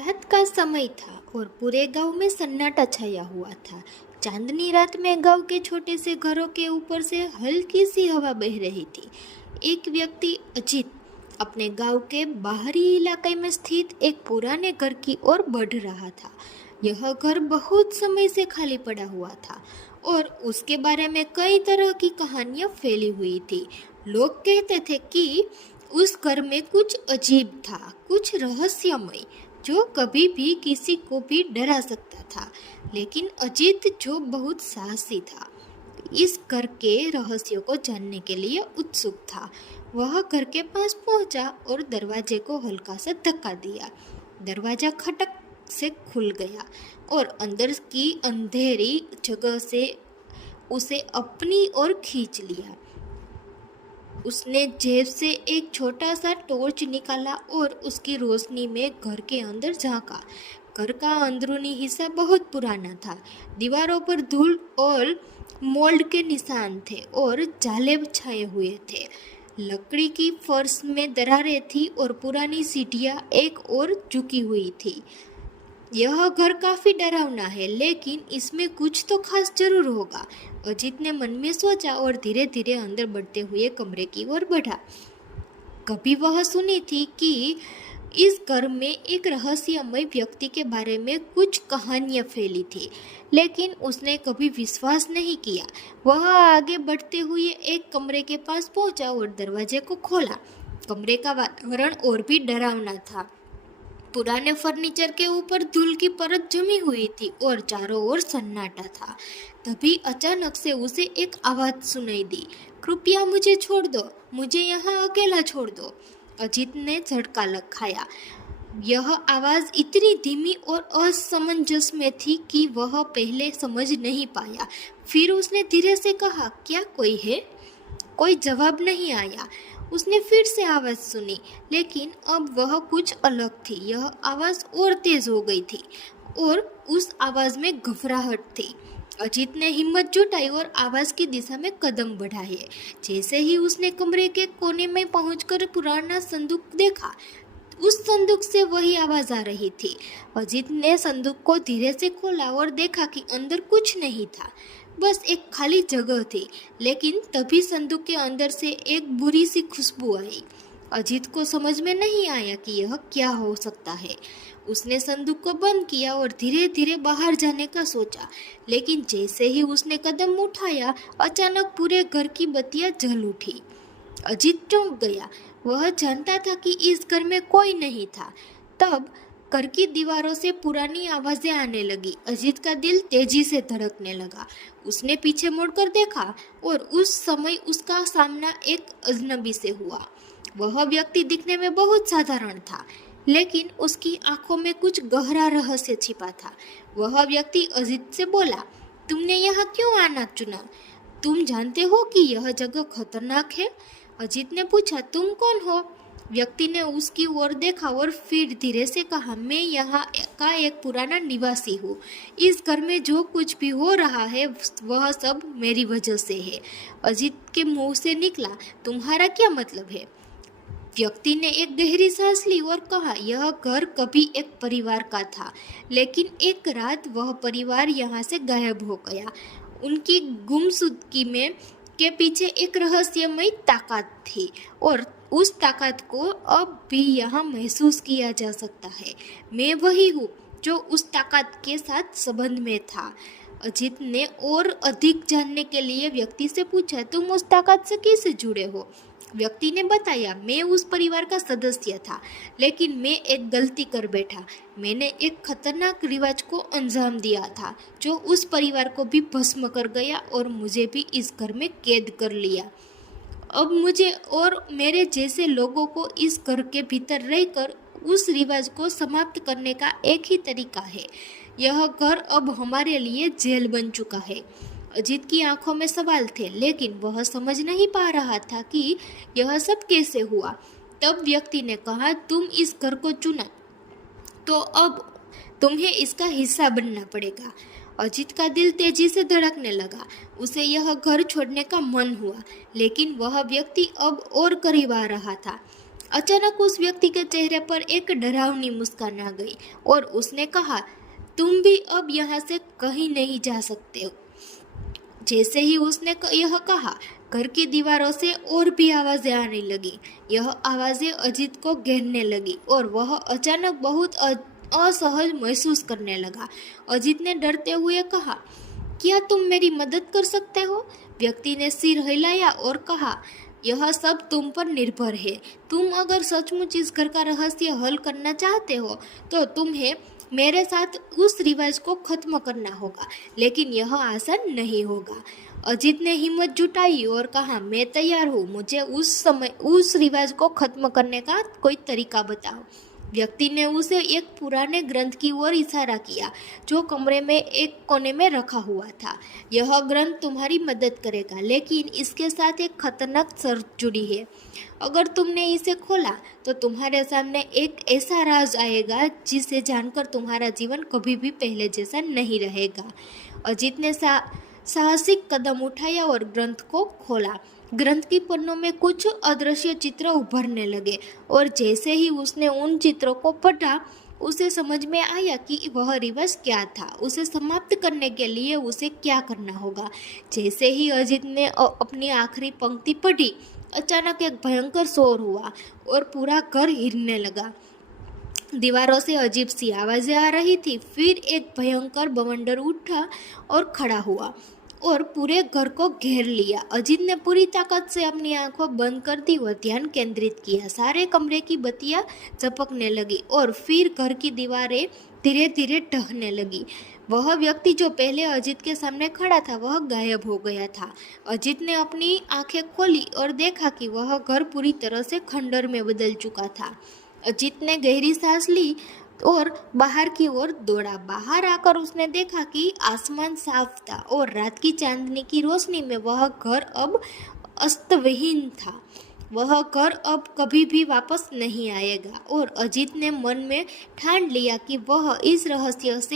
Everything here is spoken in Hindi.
रात का समय था और पूरे गांव में सन्नाटा छाया हुआ था। चांदनी रात में गांव के छोटे से घरों के ऊपर से हल्की सी हवा बह रही थी। एक व्यक्ति अजीत अपने गांव के बाहरी इलाके में स्थित एक पुराने घर की ओर बढ़ रहा था। यह घर बहुत समय से खाली पड़ा हुआ था और उसके बारे में कई तरह की कहानियां फैली हुई थी। लोग कहते थे कि उस घर में कुछ अजीब था, कुछ रहस्यमय, जो कभी भी किसी को भी डरा सकता था। लेकिन अजीत, जो बहुत साहसी था, इस घर के रहस्यों को जानने के लिए उत्सुक था। वह घर के पास पहुंचा और दरवाजे को हल्का सा धक्का दिया। दरवाजा खटक से खुल गया और अंदर की अंधेरी जगह से उसे अपनी ओर खींच लिया। उसने जेब से एक छोटा सा टॉर्च निकाला और उसकी रोशनी में घर के अंदर झांका। घर का अंदरूनी हिस्सा बहुत पुराना था। दीवारों पर धूल और मोल्ड के निशान थे और जाले छाए हुए थे। लकड़ी की फर्श में दरारें थी और पुरानी सीढ़ियां एक ओर झुकी हुई थी। यह घर काफी डरावना है, लेकिन इसमें कुछ तो खास जरूर होगा, अजीत ने मन में सोचा और धीरे धीरे अंदर बढ़ते हुए कमरे की ओर बढ़ा। कभी वह सुनी थी कि इस घर में एक रहस्यमय व्यक्ति के बारे में कुछ कहानियां फैली थी, लेकिन उसने कभी विश्वास नहीं किया। वह आगे बढ़ते हुए एक कमरे के पास पहुंचा और दरवाजे को खोला। कमरे का वातावरण और भी डरावना था। पुराने फर्नीचर के ऊपर धूल की परत जमी हुई थी और चारों ओर सन्नाटा था। तभी अचानक से उसे एक आवाज सुनाई दी, कृपया मुझे छोड़ दो, मुझे यहाँ अकेला छोड़ दो। अजीत ने झटका खाया। यह आवाज इतनी धीमी और असमंजस में थी कि वह पहले समझ नहीं पाया। फिर उसने धीरे से कहा, क्या कोई है? कोई जवाब नहीं आया। उसने फिर से आवाज सुनी, लेकिन अब वह कुछ अलग थी। यह आवाज और तेज हो गई थी और उस आवाज में घबराहट थी। अजीत ने हिम्मत जुटाई और आवाज की दिशा में कदम बढ़ाए। जैसे ही उसने कमरे के कोने में पहुंचकर पुराना संदूक देखा, उस संदूक से वही आवाज आ रही थी। अजीत ने संदूक को धीरे से खोला और देखा कि अंदर कुछ नहीं था, बस एक खाली जगह थी। लेकिन तभी संदूक के अंदर से एक बुरी सी खुशबू आई। अजीत को समझ में नहीं आया कि यह क्या हो सकता है। उसने संदूक को बंद किया और धीरे धीरे बाहर जाने का सोचा, लेकिन जैसे ही उसने कदम उठाया, अचानक पूरे घर की बत्तियां जल उठी। अजीत चौंक गया। वह जानता था कि इस घर में कोई नहीं था। तब घर की दीवारों से पुरानी आवाजें आने लगी। अजीत का दिल तेजी से धड़कने लगा। उसने पीछे मुड़कर देखा और उस समय उसका सामना एक अजनबी से हुआ। वह व्यक्ति दिखने में बहुत साधारण था, लेकिन उसकी आंखों में कुछ गहरा रहस्य छिपा था। वह व्यक्ति अजीत से बोला, तुमने यहाँ क्यों आना चुना? तुम जानते हो कि यह जगह खतरनाक है? अजीत ने पूछा, तुम कौन हो? व्यक्ति ने उसकी ओर देखा और फिर धीरे से कहा, मैं यहाँ का एक पुराना निवासी हूँ। इस घर में जो कुछ भी हो रहा है वह सब मेरी वजह से है। अजीत के मुंह से निकला, तुम्हारा क्या मतलब है? व्यक्ति ने एक गहरी सांस ली और कहा, यह घर कभी एक परिवार का था, लेकिन एक रात वह परिवार यहाँ से गायब हो गया। उनकी गुमशुदगी में के पीछे एक रहस्यमय ताकत थी और उस ताकत को अब भी यहाँ महसूस किया जा सकता है। मैं वही हूँ जो उस ताकत के साथ संबंध में था। अजीत ने और अधिक जानने के लिए व्यक्ति से पूछा, तुम उस ताकत से कैसे जुड़े हो? व्यक्ति ने बताया, मैं उस परिवार का सदस्य था, लेकिन मैं एक गलती कर बैठा। मैंने एक खतरनाक रिवाज को अंजाम दिया था जो उस परिवार को भी भस्म कर गया और मुझे भी इस घर में कैद कर लिया। अब मुझे और मेरे जैसे लोगों को इस घर के भीतर रहकर उस रिवाज को समाप्त करने का एक ही तरीका है। यह घर अब हमारे लिए जेल बन चुका है। अजीत की आंखों में सवाल थे, लेकिन वह समझ नहीं पा रहा था कि यह सब कैसे हुआ। तब व्यक्ति ने कहा, तुम इस घर को चुना, तो अब तुम्हें इसका हिस्सा बनना पड़ेगा। अजीत का दिल तेजी से धड़कने लगा। उसे यह घर छोड़ने का मन हुआ, लेकिन वह व्यक्ति अब और करीब आ रहा था। अचानक उस व्यक्ति के चेहरे पर एक डरावनी मुस्कान आ गई और उसने कहा, तुम भी अब यहाँ से कहीं नहीं जा सकते हो। जैसे ही उसने यह कहा, घर की दीवारों से और भी आवाजें आने लगी। यह आवाजें अजीत को घेरने लगी और वह अचानक बहुत असहज महसूस करने लगा। अजीत ने डरते हुए कहा, क्या तुम मेरी मदद कर सकते हो? व्यक्ति ने सिर हिलाया और कहा, यह सब तुम पर निर्भर है। तुम अगर सचमुच इस घर का रहस्य हल करना चाहते हो तो तुम्हें मेरे साथ उस रिवाज को खत्म करना होगा, लेकिन यह आसान नहीं होगा। अजीत ने हिम्मत जुटाई और कहा, मैं तैयार हूँ, मुझे उस रिवाज को खत्म करने का कोई तरीका बताओ। व्यक्ति ने उसे एक पुराने ग्रंथ की ओर इशारा किया जो कमरे में एक कोने में रखा हुआ था। यह ग्रंथ तुम्हारी मदद करेगा, लेकिन इसके साथ एक खतरनाक शर्त जुड़ी है। अगर तुमने इसे खोला तो तुम्हारे सामने एक ऐसा राज आएगा जिसे जानकर तुम्हारा जीवन कभी भी पहले जैसा नहीं रहेगा। अजीत ने साहसिक कदम उठाया और ग्रंथ को खोला। ग्रंथ की पन्नों में कुछ अदृश्य चित्र उभरने लगे और जैसे ही उसने उन चित्रों को पढ़ा, उसे समझ में आया कि वह रिवाज क्या था, उसे समाप्त करने के लिए उसे क्या करना होगा। जैसे ही अजीत ने अपनी आखिरी पंक्ति पढ़ी, अचानक एक भयंकर शोर हुआ और पूरा घर हिलने लगा। दीवारों से अजीब सी आवाजें आ रही थी। फिर एक भयंकर बवंडर उठा और खड़ा हुआ और पूरे घर को घेर लिया। अजीत ने पूरी ताकत से अपनी आंखों बंद कर दी और ध्यान केंद्रित किया। सारे कमरे की बत्तियां झपकने लगी और फिर घर की दीवारें धीरे धीरे ढहने लगी। वह व्यक्ति जो पहले अजीत के सामने खड़ा था, वह गायब हो गया था। अजीत ने अपनी आंखें खोली और देखा कि वह घर पूरी तरह से खंडर में बदल चुका था। अजीत ने गहरी सांस ली और बाहर की ओर दौड़ा। बाहर आकर उसने देखा कि आसमान साफ था और रात की चांदनी की रोशनी में वह घर अब अस्तविहीन था। वह घर अब कभी भी वापस नहीं आएगा और अजीत ने मन में ठान लिया कि वह इस रहस्य से